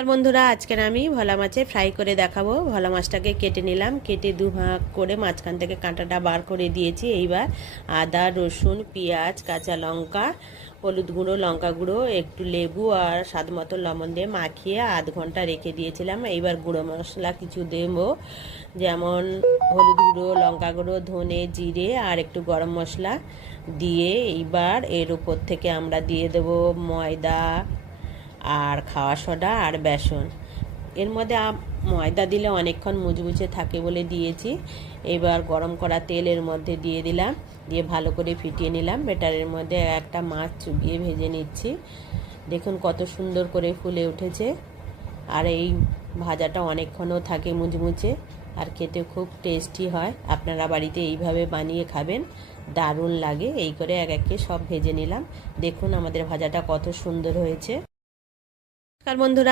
আর বন্ধুরা আজকে আমি ভোলা মাছের ফ্রাই করে দেখাবো। ভোলা মাছটাকে কেটে নিলাম, কেটে দু ভাগ করে মাঝখান থেকে কাঁটাটা বার করে দিয়েছি। এইবার আদা, রসুন, পেঁয়াজ, কাঁচা লঙ্কা, হলুদ গুঁড়ো, লঙ্কা গুঁড়ো, একটু লেবু আর স্বাদ মতো লবণ দিয়ে মাখিয়ে আধ ঘন্টা রেখে দিয়েছিলাম। এইবার গুঁড়ো মশলা কিছু দেব, যেমন হলুদ গুঁড়ো, লঙ্কা গুঁড়ো, ধনে, জিরে আর একটু গরম মশলা দিয়ে এইবার এর উপর থেকে আমরা দিয়ে দেব ময়দা আর খাওয়া সোডা আর বেসন। এর মধ্যে ময়দা দিলে অনেকক্ষণ মুচমুচে থাকে বলে দিয়েছি। এবার গরম করা তেলের মধ্যে দিয়ে দিলাম, দিয়ে ভালো করে ফিটিয়ে নিলাম। ব্যাটারের মধ্যে একটা মাছ চুবিয়ে ভেজে নিচ্ছি। দেখুন কত সুন্দর করে ফুলে উঠেছে। আর এই ভাজাটা অনেকক্ষণও থাকে মুচমুচে, আর খেতে খুব টেস্টি হয়। আপনারা বাড়িতে এইভাবে বানিয়ে খাবেন, দারুণ লাগে। এই করে এক একে সব ভেজে নিলাম। দেখুন আমাদের ভাজাটা কত সুন্দর হয়েছে। আর বন্ধুরা